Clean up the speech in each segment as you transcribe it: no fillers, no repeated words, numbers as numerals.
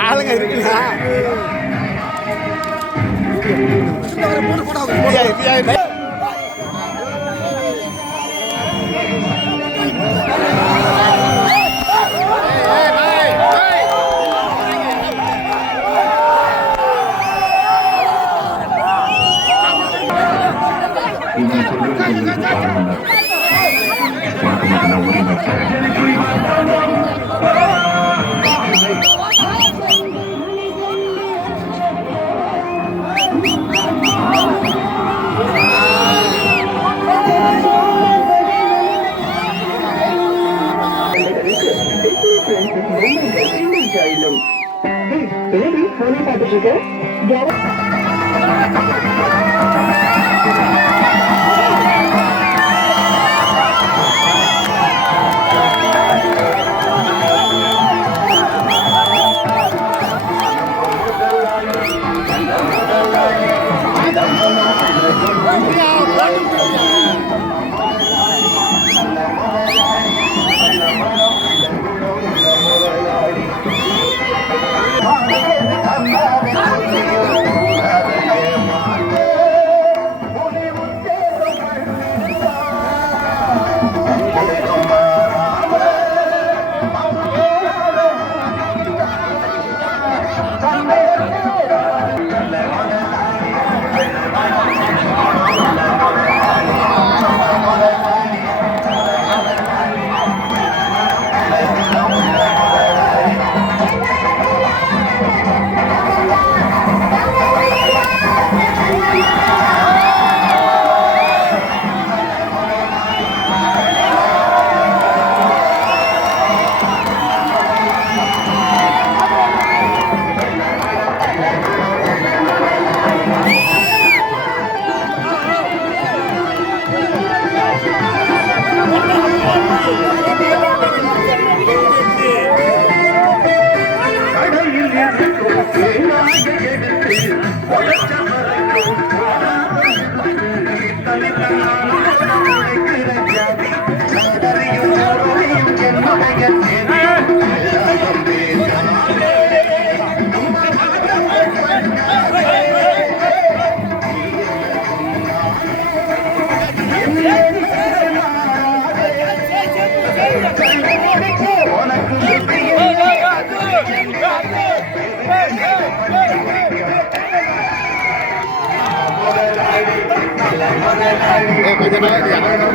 ஆளுங்க இருக்குங்களா? போனே பார்த்துட்டு இருக்க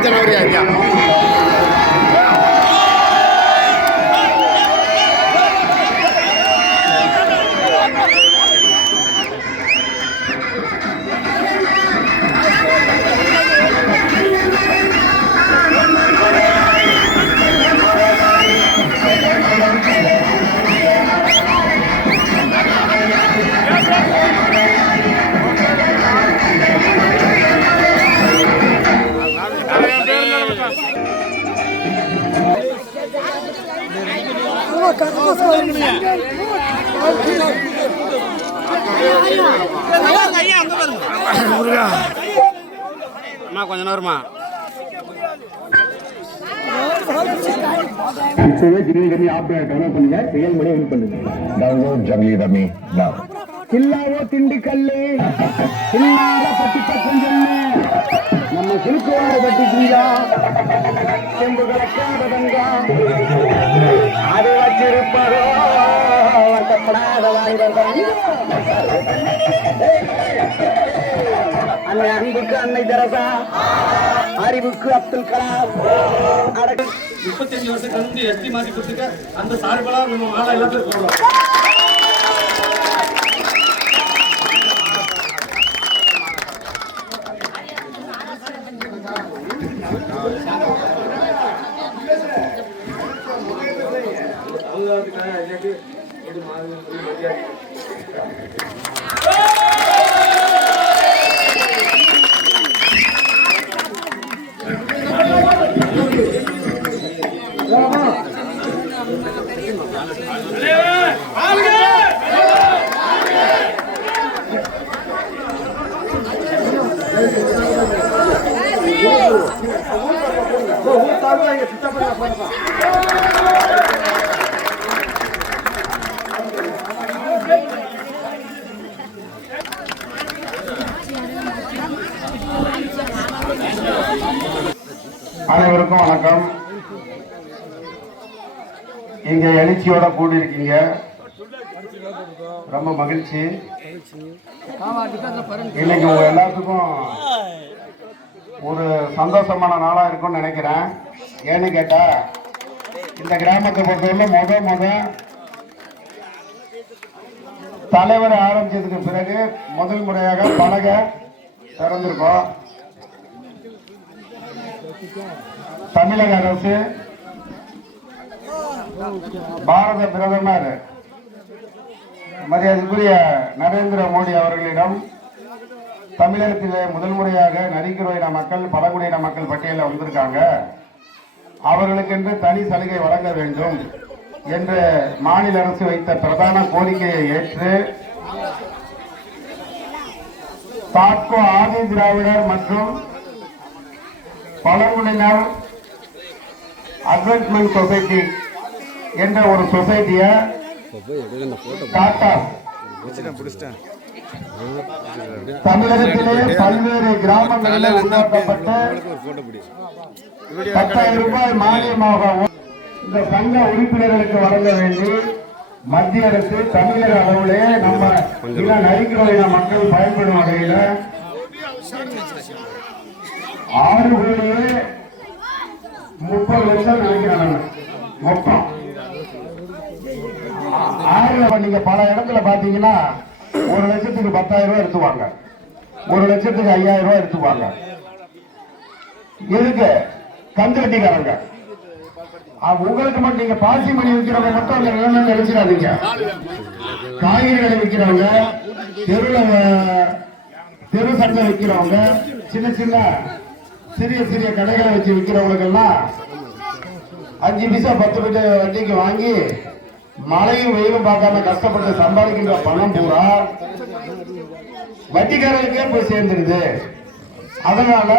Jangan ya. கொஞ்ச நேரமா இல்லாவோ திண்டுக்கல்லு இல்லாத பட்டி பக்கம் சொல்லு நம்ம சிறுக்கோட பட்டிக்குங்களா செம்பு கலக்காததங்கா அதை வச்சிருப்பதோ வட்டப்படாத வாய்தான் அன்னை அன்புக்கு அன்னை தெரசா அறிவுக்கு அப்துல் கலாம் 35 வருஷம் கழிஞ்சு எஸ்டி மாத்தி கொடுத்துக்க அந்த சார்பலா நம்ம ஆளா எல்லாத்தையும் சொல்றோம். இது மாதிரி எங்க சித்தப்பா போறப்பா. அனைவருக்கும் வணக்கம். இங்க எழுச்சியோட கூடியிருக்கீங்க, ரொம்ப மகிழ்ச்சி. இன்னைக்கு உங்க எல்லாத்துக்கும் ஒரு சந்தோஷமான நாளா இருக்கும்னு நினைக்கிறேன். ஏன்னு கேட்டா, இந்த கிராமத்தை பொறுத்தவரை முத தலைவர் ஆரம்பிச்சதுக்கு பிறகு முதல் முறையாக பலகை திறந்திருக்கோம். தமிழக அரசு பாரத பிரதமர் மரியாதைக்குரிய நரேந்திர மோடி அவர்களிடம் தமிழகத்திலே முதல் முறையாக நரிக்குறவின மக்கள் பழங்குடியின மக்கள் பட்டியலில் வந்திருக்காங்க, அவர்களுக்கென்று தனி சலுகை வழங்க வேண்டும் என்று மாநில அரசு வைத்த பிரதான கோரிக்கையை ஏற்று தாட்கோ ஆதி திராவிடர் மற்றும் பழங்குடியினர் அட்வென்ட்மெண்ட் சொசைட்டி என்ற ஒரு சொசைட்டியை டாடா தமிழகத்திலே பல்வேறு கிராமங்களில் உருவாக்கப்பட்டு 10,000 ரூபாய் மானியமாக இந்த சங்க உறுப்பினர்களுக்கு வழங்க வேண்டி மத்திய அரசு தமிழக அளவிலே நம்ம நரிக்குறவின மக்கள் பயன்படும் வகையில் 6,30,00,000 நினைக்கிறாங்க மொத்தம். நீங்க பல இடத்துல பாத்தீங்கன்னா 1,00,000க்கு 10,000 ரூபாய் எடுத்துவாங்க, 1,00,000க்கு 5,000 ரூபாய் எடுத்துவாங்க. எதுக்கு? கந்துவட்டிக்காரங்க. உங்களுக்கு மட்டும் நீங்க பாசி மணி விற்கிறவங்க மட்டும் அந்த நிலைமை நினைச்சிடாதீங்க. காய்கறிகளை விற்கிறவங்க, தெரு சந்தை விற்கிறவங்க, சின்ன சிறிய கடைகளை வச்சு விற்கிறவங்களுக்கெல்லாம் 5 பைசா 10 பைசா வட்டிக்கு வாங்கி மழையும் வெயிலும் பார்க்காம கஷ்டப்பட்டு சம்பாதிக்கின்ற பணம் பூரா வட்டிக்காரர்களுக்கே போய் சேர்ந்துருது. அதனால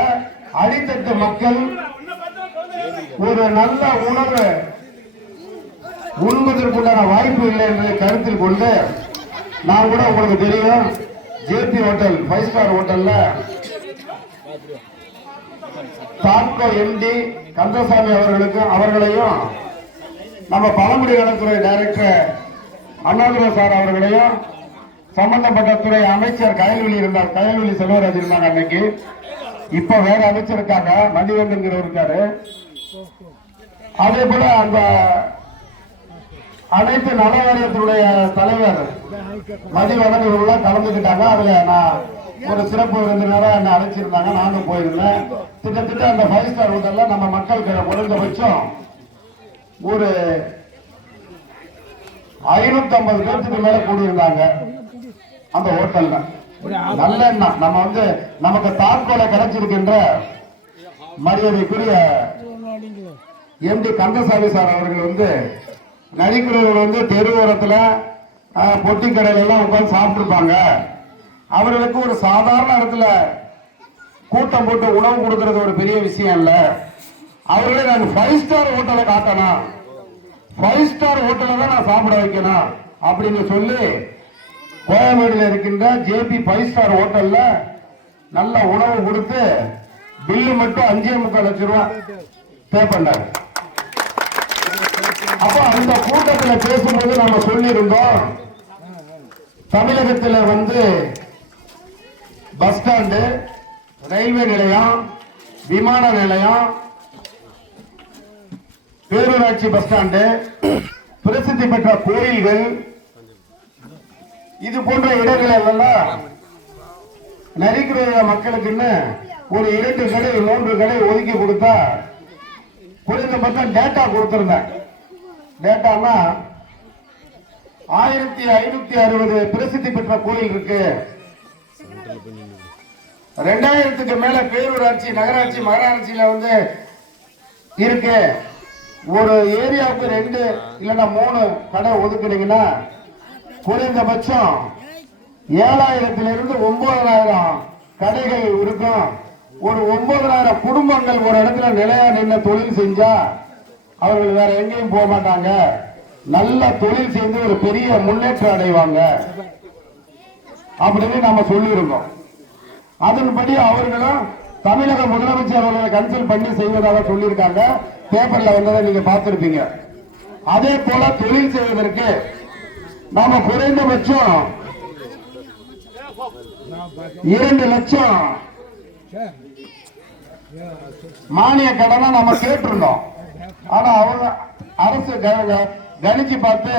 அடித்தட்டு மக்கள் ஒரு நல்ல உணவு உண்பதற்குண்டான வாய்ப்பு இல்லை என்பதை கருத்தில் கொண்டு, நான் கூட உங்களுக்கு தெரியும், ஜேபி ஹோட்டல் 5 ஸ்டார் ஹோட்டல்ல தாட்கோ எம்டி கந்தசாமி அவர்களையும் நம்ம பழங்குடி நலத்துறை டைரக்டர் அண்ணாதுரை சார் அவர்களையும் சம்பந்தப்பட்ட துறை அமைச்சர் கயல்வெளி செல்வராஜ் இருந்தாங்க அன்னைக்கு. இப்ப வேற அமைச்சர் இருக்காங்க, மதிவந்தன் இருக்காரு. அதே போல அந்த அனைத்து நல வாரியத்தினுடைய தலைவர் மதிவதன் இவங்கெல்லாம் கலந்துக்கிட்டாங்க. அதுல நான் ஒரு சிறப்பு விருந்தினராக என்ன அழைச்சிருந்தாங்க, நானும் போயிருந்தேன். கிட்டத்தட்ட அந்த 5 ஸ்டார் ஹோட்டல்ல நம்ம மக்களுக்கு குறைந்தபட்சம் ஒரு 550 பேருக்கு மேல கூடியிருந்தாங்க அந்த ஹோட்டல்ல. நல்ல எண்ணம். நம்ம நமக்கு தாட்கோல கிடைச்சிருக்கின்ற மரியாதைக்குரிய எம்டி கந்தசாமி சார் அவர்கள் நரிக்குறவர்கள் தெரு ஓரத்துல பொட்டி கடையில எல்லாம் உட்கார்ந்து சாப்பிட்டுருப்பாங்க. அவர்களுக்கு ஒரு சாதாரண இடத்துல கூட்டம் போட்டு உணவு கொடுக்கறது ஒரு பெரிய விஷயம் இல்ல. அவர்களே நான் 5 ஸ்டார் ஹோட்டலை காட்டணும், 5 ஸ்டார் ஹோட்டலை தான் நான் சாப்பிட வைக்கணும் அப்படின்னு சொல்லி கோயம்பேடுல இருக்கின்ற ஜேபி 5 ஸ்டார் ஹோட்டல்ல நல்ல உணவு கொடுத்து பில்லு மட்டும் 5.25 லட்சம் ரூபாய் பே பண்ணாரு. அப்ப அந்த கூட்டத்தில் பேசும்போது நம்ம சொல்லியிருந்தோம், தமிழகத்தில் பஸ் ஸ்டாண்டு, ரயில்வே நிலையம், விமான நிலையம், பேரூராட்சி பஸ் ஸ்டாண்டு, பிரசித்தி பெற்ற கோயில்கள், இது போன்ற இடங்கள் எல்லாம் நரிக்குறவ மக்களுக்குன்னு ஒரு 2 கடை 3 கடை ஒதுக்கி கொடுத்தா குறைந்தபட்சம் டேட்டா கொடுத்திருந்தேன். டேட்டானா 1560 பிரசித்தி பெற்ற கோயில் இருக்கு, 2000க்கு மேல பேரூராட்சி நகராட்சி மாநகராட்சியில இருக்கு. ஒரு ஏரியாவுக்கு 2 இல்லைன்னா 3 கடை ஒதுக்குனீங்கன்னா குறைந்தபட்சம் 7000 இருந்து 9000 கடைகள் இருக்கும். ஒரு 9,000 குடும்பங்கள் ஒரு இடத்துல நிலையா நின்று தொழில் செஞ்சா அவர்கள் வேற எங்கேயும் போக மாட்டாங்க, நல்ல தொழில் செய்து ஒரு பெரிய முன்னேற்றம் அடைவாங்க அப்படின்னு நாம சொல்லியிருந்தோம். அதன்படி அவர்களும் தமிழக முதலமைச்சர் அவர்களை கன்சல்ட் பண்ணி செய்வதாக சொல்லியிருக்காங்க. பேப்பர்ல வந்ததை நீங்க பார்த்திருப்பீங்க. அதே போல தொழில் செய்வதற்கு நாம குறைந்தபட்சம் 2 லட்சம் மானிய கடனை நம்ம கேட்டிருந்தோம். ஆனா அவங்க அரசு கணிச்சு பார்த்து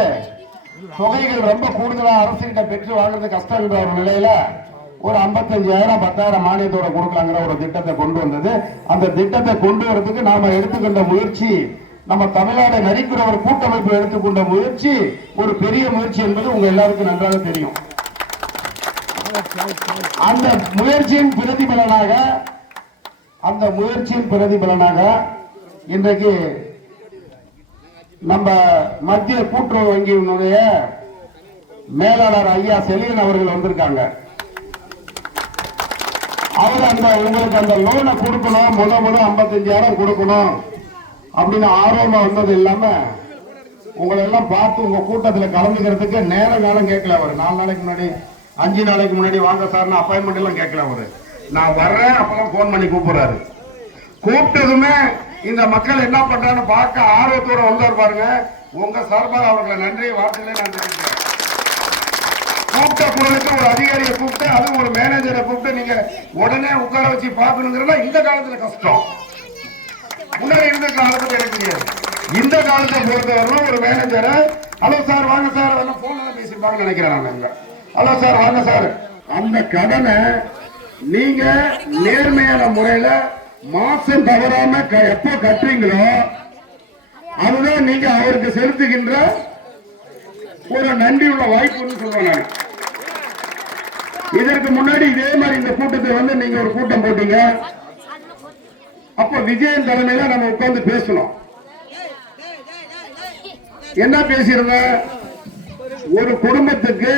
தொகைகள் ரொம்ப கூடுதலா அரசு கிட்ட பெற்று வாழ்றது கஷ்டங்கிற ஒரு நிலையில ஒரு 55,000 10,000 மானியத்தோட கொடுக்கலாங்கிற ஒரு திட்டத்தை கொண்டு வந்தது. அந்த திட்டத்தை கொண்டு வரதுக்கு நாம எடுத்துக்கொண்ட முயற்சி, நம்ம தமிழ்நாடு நரிக்குறவர் கூட்டமைப்பு எடுத்துக்கொண்ட முயற்சி ஒரு பெரிய முயற்சி என்பது உங்க எல்லாருக்கும் நன்றாக தெரியும். அந்த முயற்சியின் பிரதிபலனாக இன்றைக்கு நம்ம மத்திய கூட்டுறவு வங்கியினுடைய மேலாளர் ஐயா செலியன் அவர்கள் வந்திருக்காங்க. அவர் உங்களுக்கு அந்த லோனை கொடுக்கணும், முத 55,000 கொடுக்கணும் அப்படின்னு ஆர்வமா வந்தது இல்லாம உங்களை எல்லாம் பார்த்து உங்க கூட்டத்தில் கலந்துக்கிறதுக்கு நேரம் கேட்கல. அவர் 4 நாளைக்கு முன்னாடி 5 நாளைக்கு முன்னாடி வாங்க சார் அப்பாயின்மெண்ட் எல்லாம் கேட்கல. அவரு நான் வர்றேன் அப்பெல்லாம் போன் பண்ணி கூப்பிடுறாரு. கூப்பிட்டதுமே இந்த மக்கள் என்ன பண்றான்னு பார்க்க ஆர்வத்தோட வந்தார் பாருங்க. உங்க சார்பாக அவர்களை நன்றி வார்த்தையிலே நான் தெரிவிக்கிறேன். கூப்பிட்ட குரலுக்கு ஒரு அதிகாரியை கூப்பிட்டு, அதுவும் ஒரு மேனேஜரை கூப்பிட்டு நீங்க உடனே உட்கார வச்சு பார்க்கணுங்கிறதா இந்த காலத்துல கஷ்டம். முன்னாடி இருந்த காலத்துல எனக்கு தெரியாது. இந்த காலத்தை பொறுத்தவரை ஒரு மேனேஜரை ஹலோ சார் வாங்க சார் போன்ல பேசிப்பாங்கன்னு நினைக்கிறேன் நான். ஹலோ சார் வாங்க சார், அந்த கடனை நீங்க நேர்மையான முறையில மாசம் தவறாம எப்ப கட்டுறீங்களோ அதுதான் நீங்க அவருக்கு செலுத்துகின்ற ஒரு நன்றி உள்ள வாய்ப்புன்னு சொல்லுவேன். இதற்கு முன்னாடி இதே மாதிரி இந்த கூட்டத்தை வந்து நீங்க ஒரு கூட்டம் போட்டீங்க. அப்ப விஜயன் தலைமையில நம்ம உட்கார்ந்து பேசணும். என்ன பேசியிருந்த, ஒரு குடும்பத்துக்கு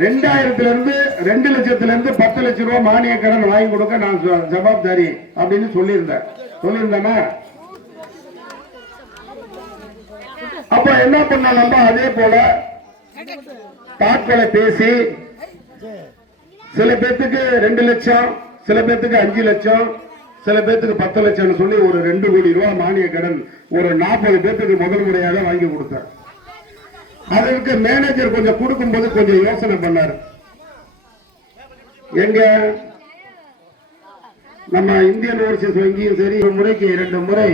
2 லட்சத்திலிருந்து 10 லட்சம் ரூபாய் மானிய கடன் வாங்கி கொடுக்க நான் ஜவாப்தாரி அப்படின்னு சொல்லியிருந்தேன்னா அப்ப என்ன பண்ண நம்ம அதே போல தாட்களை பேசி சில பேத்துக்கு 2 லட்சம், சில பேத்துக்கு 5 லட்சம், சில பேத்துக்கு 10 லட்சம் சொல்லி ஒரு 2 கோடி ரூபாய் மானிய கடன் ஒரு 40 பேத்துக்கு முதல் முறையாக வாங்கி கொடுத்தார். அதற்கு மேனேஜர் கொஞ்சம் கொடுக்கும்போது கொஞ்சம் யோசனை பண்ணார். எங்க நம்ம இந்தியன் ஓவர்சீஸ் வங்கியும் சரி, ஒரு முறைக்கு 2 முறை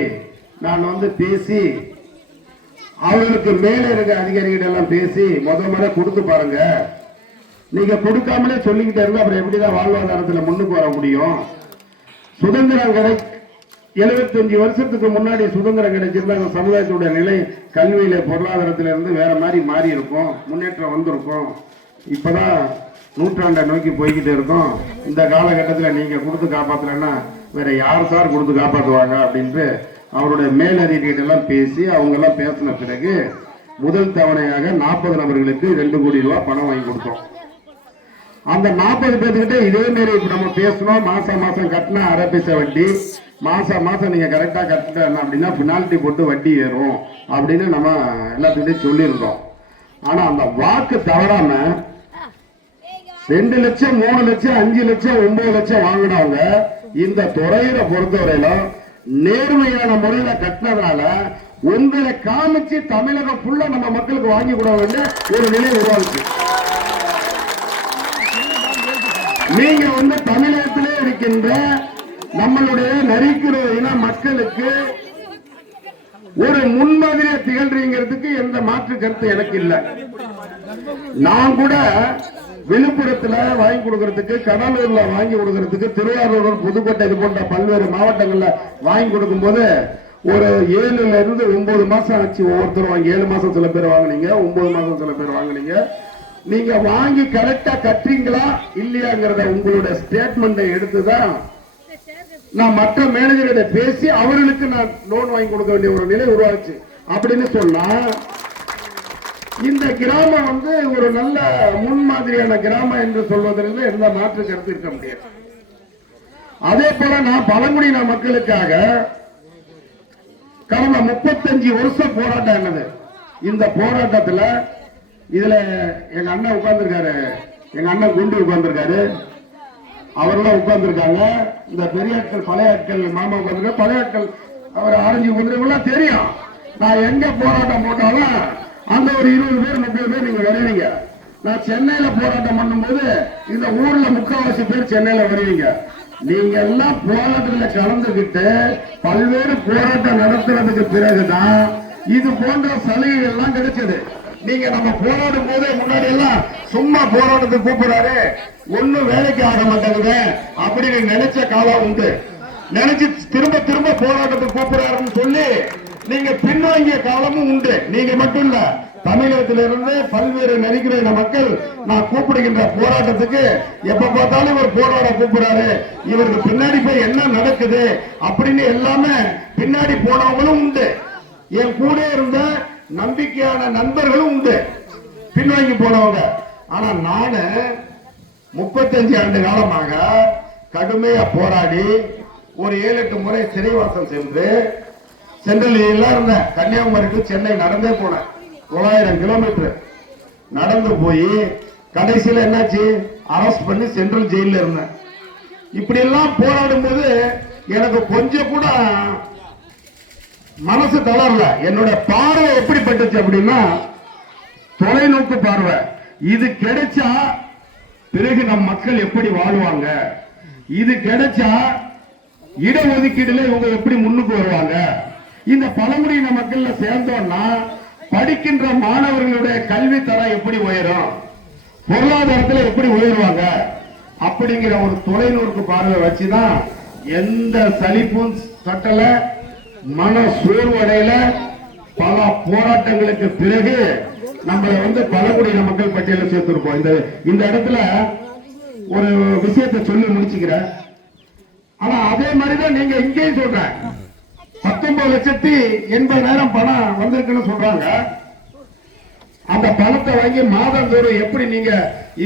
நான் வந்து பேசி அவர்களுக்கு மேல இருக்க அதிகாரிகள் எல்லாம் பேசி முறை கொடுத்து பாருங்க, நீங்க கொடுக்காமலே சொல்லிக்கிட்டே இருந்தா அப்புறம் எப்படிதான் வாழ்வாதாரத்துல முன்னுக்கு வர முடியும். சுதந்திரம் 75 வருஷத்துக்கு முன்னாடி சுதந்திரம் கிடைச்சிருந்தா அந்த சமுதாயத்துடைய நிலை கல்வியில பொருளாதாரத்தில இருந்து வேற மாதிரி மாறி இருக்கும், முன்னேற்றம் வந்திருக்கும். இப்பதான் நூற்றாண்டை நோக்கி போய்கிட்டே இருக்கும். இந்த காலகட்டத்தில் நீங்க கொடுத்து காப்பாத்தலன்னா வேற யார் சார் கொடுத்து காப்பாற்றுவாங்க அப்படின்ட்டு அவருடைய மேலதிகாரிகள் எல்லாம் பேசி அவங்க எல்லாம் பேசின பிறகு முதல் தவணையாக 40 நபர்களுக்கு 2 கோடி ரூபாய் பணம் வாங்கி கொடுத்தோம். அந்த 40 பேர்கிட்ட இதே மாதிரி இப்ப நம்ம பேசணும். மாசம் கட்டினா அரை பைசா வட்டி, மாசம் நீங்க கரெக்டா கட்டிட்ட அப்படின்னா பெனால்டி போட்டு வட்டி ஏறும் அப்படின்னு நம்ம எல்லாத்துக்கிட்டையும் சொல்லியிருந்தோம். ஆனா அந்த வாக்கு தவறாம 2 லட்சம் 3 லட்சம் 5 லட்சம் 9 லட்சம் வாங்கினவங்க இந்த துறையில பொறுத்தவரையில நேர்மையான முறையில கட்டினதுனால உங்களை காமிச்சு தமிழகம் ஃபுல்லா நம்ம மக்களுக்கு வாங்கி கொடுக்க வேண்டிய ஒரு நிலை உருவாச்சு. நீங்க வந்து தமிழகத்திலே இருக்கின்ற நம்மளுடைய நரிக்குற இன மக்களுக்கு ஒரு முன்மாதிரியா திகழ்றீங்கிறதுக்கு எந்த மாற்று கருத்து எனக்கு இல்லை. நான் கூட விழுப்புரத்துல வாங்கி கொடுக்கறதுக்கு, கடலூர்ல வாங்கி கொடுக்கறதுக்கு, திருவாரூர், புதுக்கோட்டை இது போன்ற பல்வேறு மாவட்டங்கள்ல வாங்கி கொடுக்கும் போது ஒரு 7ல இருந்து 9 மாசம் ஆச்சு. ஒவ்வொருத்தரும் வாங்கி 7 மாசம் சில பேர் வாங்கினீங்க, 9 மாசம் சில பேர் வாங்கினீங்க. நீங்க வாங்கி கரெக்டா கட்டுறீங்களா இல்லையாங்கிறத உங்களுடைய ஸ்டேட்மெண்ட்டை எடுத்துதான் நான் மற்ற மேனேஜர்கிட்ட பேசி அவர்களுக்கு நான் லோன் வாங்கி கொடுக்க வேண்டிய ஒரு நிலை உருவாச்சு. அப்படின்னு சொன்னா இந்த கிராமம் வந்து ஒரு நல்ல முன்மாதிரியான கிராமம் என்று சொல்வதற்கு எந்த மாற்று கருத்து இருக்க முடியாது. அதே போல நான் பழங்குடியின மக்களுக்காக கடந்த 35 வருஷம் போராட்டம் என்னது. இந்த போராட்டத்துல இதுல எங்க அண்ணன் உட்கார்ந்துருக்காரு, எங்க அண்ணன் குண்டு உட்கார்ந்துருக்காரு, அவரெல்லாம் உட்கார்ந்துருக்காங்க. இந்த பெரிய ஆட்கள் பழைய ஆட்கள் மாமா உட்கார்ந்துருக்காரு, பழைய ஆட்கள் அவர் ஆரஞ்சு உட்கார்ந்துருக்கெல்லாம் தெரியும். நான் எங்க போராட்டம் போட்டாலும் அந்த ஒரு 20 பேர் 30 பேர் நீங்க வருவீங்க. நான் சென்னையில போராட்டம் பண்ணும்போது இந்த ஊர்ல 3/4 பேர் சென்னையில வருவீங்க. நீங்க எல்லாம் போராட்டத்துல கலந்துகிட்டு பல்வேறு போராட்டம் நடத்துறதுக்கு பிறகுதான் இது போன்ற சலுகைகள் எல்லாம் கிடைச்சது. நீங்க நம்ம போராடும் போதே முன்னாடி எல்லாம் சும்மா போராட்டத்துக்கு கூப்பிடுறாரு, ஒண்ணும் வேலைக்கு ஆக மாட்டேங்குது அப்படின்னு நினைச்ச காலம் உண்டு. நினைச்சு திரும்ப திரும்ப போராட்டத்துக்கு கூப்பிடுறாருன்னு சொல்லி நீங்க பின்வாங்கிய காலமும் உண்டு. நீங்க மட்டும் இல்ல, தமிழகத்திலிருந்து பல்வேறு நெருங்கிற மக்கள் நான் கூப்பிடுகின்ற போராட்டத்துக்கு எப்ப பார்த்தாலும் இவர் போராட கூப்பிடுறாரு, இவருக்கு பின்னாடி போய் என்ன நடக்குது அப்படின்னு எல்லாமே பின்னாடி போனவங்களும் உண்டு. என் கூட இருந்த நம்பிக்கையான நண்பர்களும் உண்டு பின்வாங்கி போனவங்க. ஆனா நானு 35 ஆண்டு காலமாக கடுமையா போராடி ஒரு 7-8 முறை சிறைவாசம் சென்று சென்ட்ரல் இருந்த கன்னியாகுமரி டு சென்னை நடந்தே போனேன். 900 கிலோமீட்டர் நடந்து போய் கடைசியில் என்னாச்சு, அரெஸ்ட் பண்ணி சென்ட்ரல் ஜெயில இருந்தேன். இப்படி எல்லாம் போராடும் போது எனக்கு கொஞ்சம் கூட மனசு தளரல. என்னோட பார்வை எப்படிப்பட்டுச்சு அப்படின்னா தொலைநோக்கு பார்வை. இது கிடைச்சா பிறகு நம் மக்கள் எப்படி வாழ்வாங்க, இது கிடைச்சா இடஒதுக்கீடுல இவங்க எப்படி முன்னுக்கு வருவாங்க, இந்த பழங்குடியின மக்கள்ல சேர்ந்தோம்னா படிக்கின்ற மாணவர்களுடைய கல்வி தரம் எப்படி உயரும், பொருளாதாரத்தில் எப்படி உயர்வாங்க அப்படிங்கிற ஒரு தொலைநோக்கு பார்வை வச்சுதான் எந்த சலிப்பும் சட்டல, மன சோர்வடையில பல போராட்டங்களுக்கு பிறகு நம்மளை பழங்குடியின மக்கள் பட்டியலில் சேர்த்திருக்கோம். இந்த இடத்துல ஒரு விஷயத்தை சொல்லி முடிச்சுக்கிறேன். ஆனா அதே மாதிரிதான் நீங்க இங்கேயும் சொல்றேன், 19,80,000 பணம் வந்திருக்குன்னு சொல்றாங்க. அந்த பணத்தை வாங்கி மாதந்தோறும் எப்படி நீங்க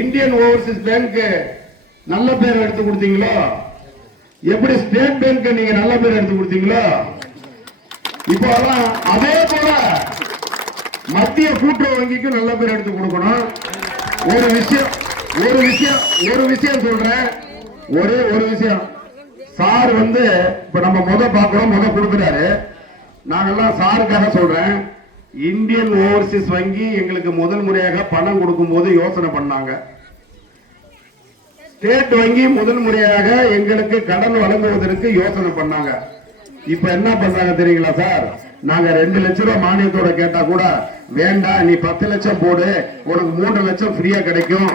இந்தியன் ஓவர்சீஸ் பேங்க் நல்ல பேர் எடுத்து கொடுத்தீங்களோ, எப்படி ஸ்டேட் பேங்க் நீங்க நல்ல பேர் எடுத்து கொடுத்தீங்களோ, இப்போ அதே போல மத்திய கூட்டுறவு வங்கிக்கு நல்ல பேர் எடுத்து கொடுக்கணும். ஒரு விஷயம் சொல்றேன், ஒரே ஒரு விஷயம். சார் இப்ப நம்ம பாக்குறோம், கொடுக்கிறாரு. நாங்கெல்லாம் சாருக்காக சொல்றேன், இந்தியன் ஓவர்சீஸ் வங்கி எங்களுக்கு முதல் முறையாக பணம் கொடுக்கும் போது யோசனை பண்ணாங்க. ஸ்டேட் வங்கி முதல் முறையாக எங்களுக்கு கடன் வழங்குவதற்கு யோசனை பண்ணாங்க. இப்ப என்ன பண்றாங்க தெரியுங்களா சார், நாங்க 2 லட்சம் ரூபாய் மானியத்தோட கேட்டா கூட வேண்டாம், நீ 10 லட்சம் போடு, உனக்கு 3 லட்சம் ஃப்ரீயா கிடைக்கும்,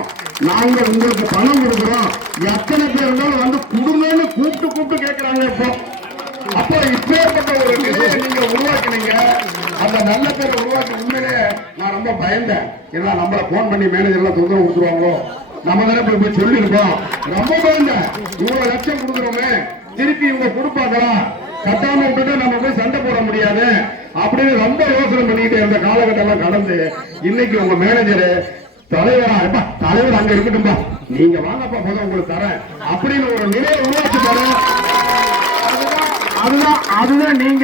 நாங்க உங்களுக்கு பணம் கொடுக்கிறோம், எத்தனை பேர் இருந்தாலும் குடும்பம்னு கூப்பிட்டு கேட்கிறாங்க. அப்போ இப்பேற்பட்ட ஒரு நிலையை நீங்க உருவாக்கினீங்க. அந்த நல்ல பேரை உருவாக்கி உண்மையிலே நான் ரொம்ப பயந்தேன். எல்லாம் நம்மள போன் பண்ணி மேனேஜர் எல்லாம் தொந்தரவு கொடுத்துருவாங்களோ, நம்ம தானே போய் சொல்லிருக்கோம், ரொம்ப பயந்தேன். இவ்வளவு லட்சம் கொடுக்குறோமே, திருப்பி இவங்க கொடுப்பாங்களா, கட்டாம விட்டுட்டு நம்ம போய் சண்டை போட முடியாது அப்படின்னு ரொம்ப யோசனை பண்ணிட்டு இருந்த காலகட்டம் கடந்து இன்னைக்கு உங்க மேனேஜர் தலைவர் அங்க இருக்கட்டும்பா, நீங்க வாங்கப்பா போதும் உங்களுக்கு தரேன் அப்படின்னு ஒரு நிலையை உருவாக்கி தரேன். அதுதான் நீங்க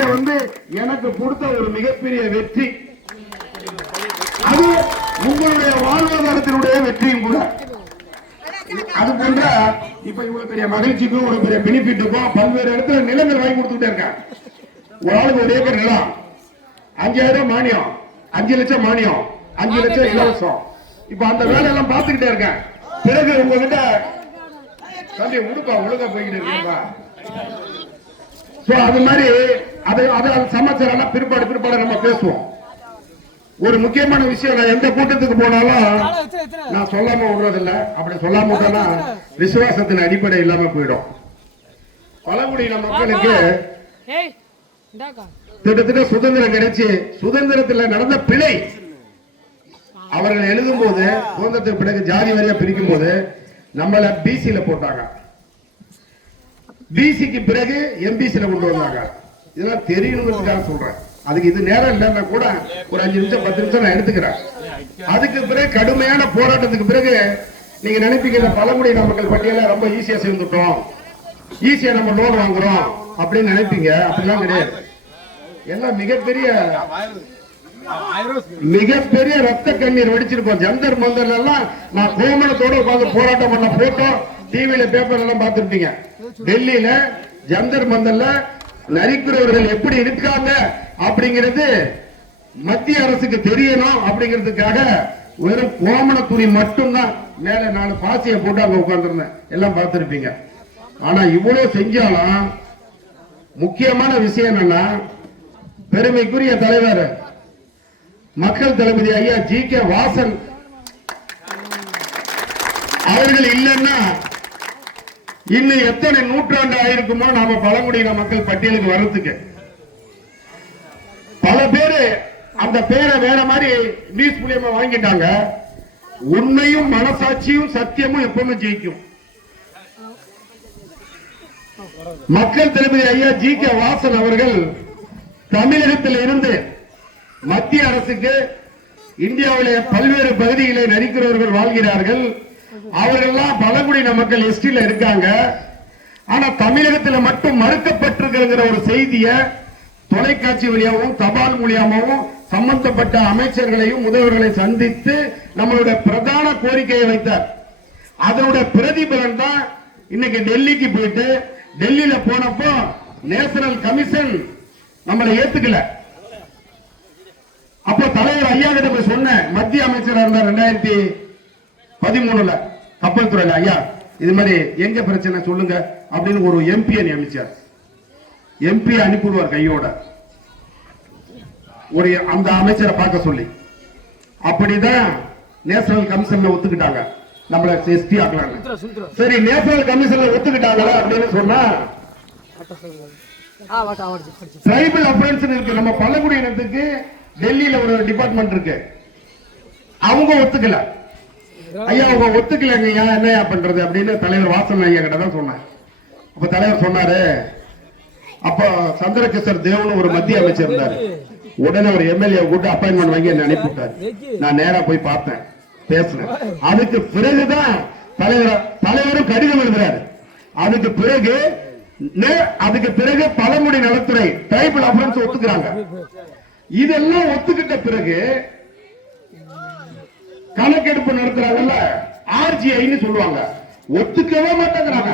எனக்கு கொடுத்த ஒரு மிகப்பெரிய வெற்றி. அது உங்களுடைய வாழ்வாதாரத்தினுடைய வெற்றியும் கூட. அது போன்ற இப்ப இவ்வளவு பெரிய மகிழ்ச்சிக்கும் ஒரு பெரிய பெனிஃபிட்டுக்கும் பல்வேறு இடத்துல நிலங்கள் வாங்கி கொடுத்துட்டே இருக்காங்க. ஒரு ஆளுக்கு 1 ஏக்கர் நிலம் 5,000 மானியம், 5 லட்சம் மானியம், 5 லட்சம் இலவசம். இப்ப அந்த வேலையெல்லாம் பார்த்துக்கிட்டே இருக்கேன். பிறகு உங்ககிட்ட தம்பி உடுப்பா ஒழுங்கா போய்கிட்டு இருக்கா. அது மாதிரி அதை சமாச்சாரம் பிற்பாடு நம்ம பேசுவோம். ஒரு முக்கியமான விஷயம், நான் எந்த கூட்டத்துக்கு போனாலும் நான் சொல்லாம விடுறதில்லை. அப்படி சொல்லாம விட்டா விசுவாசத்தின் அடிப்படை இல்லாம போயிடும். பழங்குடியின மக்களுக்கு கிட்டத்தட்ட சுதந்திரம் கிடைச்சி, சுதந்திரத்தில் நடந்த பிழை அவர்கள் எழுதும் போது, சுதந்திரத்துக்கு பிறகு ஜாதி வாரியா பிரிக்கும் போது நம்மள பிசில போட்டாங்க, பிசிக்கு பிறகு எம்பிசில கொண்டு வந்தாங்க. இதெல்லாம் தெரியணுங்கிறதுக்காக சொல்றேன். அதுக்கு இது நேரம் இல்லைன்னா கூட ஒரு 5 நிமிஷம் 10 நிமிஷம் நான் எடுத்துக்கிறேன். அதுக்கு பிறகு கடுமையான போராட்டத்துக்கு பிறகு நீங்க நினைப்பீங்க இந்த பழங்குடியின மக்கள் பட்டியல ரொம்ப ஈஸியா சேர்ந்துட்டோம் ஈஸியா நம்ம லோன் வாங்குறோம் அப்படின்னு நினைப்பீங்க. அப்படிலாம் கிடையாது. எல்லாம் மிகப்பெரிய ரத்த கண்ணீர் வடிச்சிருப்போம். ஜந்தர் மந்தர் எல்லாம் நான் கோமணத்தோட உட்கார்ந்து போராட்டம் பண்ண போட்டோ டிவியில பேப்பர் எல்லாம் பார்த்திருப்பீங்க. டெல்லியில ஜந்தர் மந்தர்ல நரிக்கிறவர்கள் எப்படி இருக்காங்க அப்படிங்கிறது மத்திய அரசுக்கு தெரியணும் அப்படிங்கிறதுக்காக வெறும் கோமண துணி மட்டும்தான் மேல 4 பாசியை போட்டு அங்க உட்கார்ந்துருந்தேன். எல்லாம் பார்த்திருப்பீங்க. ஆனா இவ்வளவு செஞ்சாலும் முக்கியமான விஷயம் என்னன்னா, பெருமைக்குரிய தலைவர் மக்கள் தளபதி ஐயா ஜி.கே. வாசன் அவர்கள் இல்லைன்னா இன்னும் எத்தனை நூற்றாண்டு ஆயிருக்குமோ நாம பழங்குடியின மக்கள் பட்டியலுக்கு வர்றதுக்கு. பல பேரு அந்த பேரை வேற மாதிரி நியூஸ் மூலியமா வாங்கிட்டாங்க. உண்மையும் மனசாட்சியும் சத்தியமும் எப்பவுமே ஜெயிக்கும். மக்கள் தளபதி ஐயா ஜி.கே. வாசன் அவர்கள் தமிழகத்தில் இருந்து மத்திய அரசுக்கு இந்தியாவிலே பல்வேறு பகுதிகளை நரிக்கிறவர்கள் வாழ்கிறார்கள். அவர்கள்லாம் பழங்குடியின மக்கள் எஸ்டில இருக்காங்க. ஆனா தமிழகத்தில் மட்டும் மறுக்கப்பட்டிருக்கிற ஒரு செய்தியை தொலைக்காட்சி வழியாகவும் தபால் மூலியமாகவும் சம்பந்தப்பட்ட அமைச்சர்களையும் முதல்வர்களை சந்தித்து நம்மளுடைய பிரதான கோரிக்கையை வைத்தார். அதனுடைய பிரதிபலன் தான் இன்னைக்கு டெல்லிக்கு போயிட்டு டெல்லியில போனப்போ நேஷனல் கமிஷன் நம்மளை ஏத்துக்கல. அப்போ தலைவர் ஐயா கிட்ட போய் சொன்ன, மத்திய அமைச்சராக இருந்தார் 2013 கப்பல் துறையில, ஐயா இது மாதிரி எங்க பிரச்சனை சொல்லுங்க அப்படின்னு ஒரு எம்பியை நியமிச்சார். எம்பி அனுப்பிடுவார் கையோட ஒரு அந்த அமைச்சரை பார்க்க சொல்லி. அப்படிதான் நேஷனல் கமிஷன்ல ஒத்துக்கிட்டாங்க நம்மள எஸ்டி ஆக்கலாம். சரி, நேஷனல் கமிஷன்ல ஒத்துக்கிட்டாங்களா அப்படின்னு சொன்னா ட்ரைபல் அஃபரன்ஸ் இருக்கு. நம்ம பழங்குடியினத்துக்கு டெல்லியில ஒரு டிபார்ட்மெண்ட் இருக்கு. அவங்க ஒத்துக்கல. ஐயா அவங்க ஒத்துக்கலங்க, என்னையா பண்றது அப்படின்னு தலைவர் வாசன் ஐயா கிட்ட தான் சொன்னேன். அப்ப தலைவர் சொன்னாரு, அப்ப சந்திரகிஷோர் தேவன் ஒரு மத்திய அமைச்சர் இருந்தாரு. உடனே ஒரு எம்எல்ஏ கூட்டு அப்பாயின்மெண்ட் வாங்கி என்ன அனுப்பிவிட்டாரு. நான் நேரா போய் பார்த்தேன், பேசினேன். அதுக்கு பிறகுதான் தலைவரும் கடிதம் எழுதுறாரு. அதுக்கு பிறகு பழங்குடி நலத்துறை ட்ரைபல் அஃபரன்ஸ் ஒத்துக்கிறாங்க. இதெல்லாம் ஒத்துக்கிட்ட பிறகு கணக்கெடுப்பு நடத்துறாங்கல்ல, ஆர்ஜிஐன்னு சொல்லுவாங்க. ஒத்துக்கவே மாட்டேங்கிறாங்க.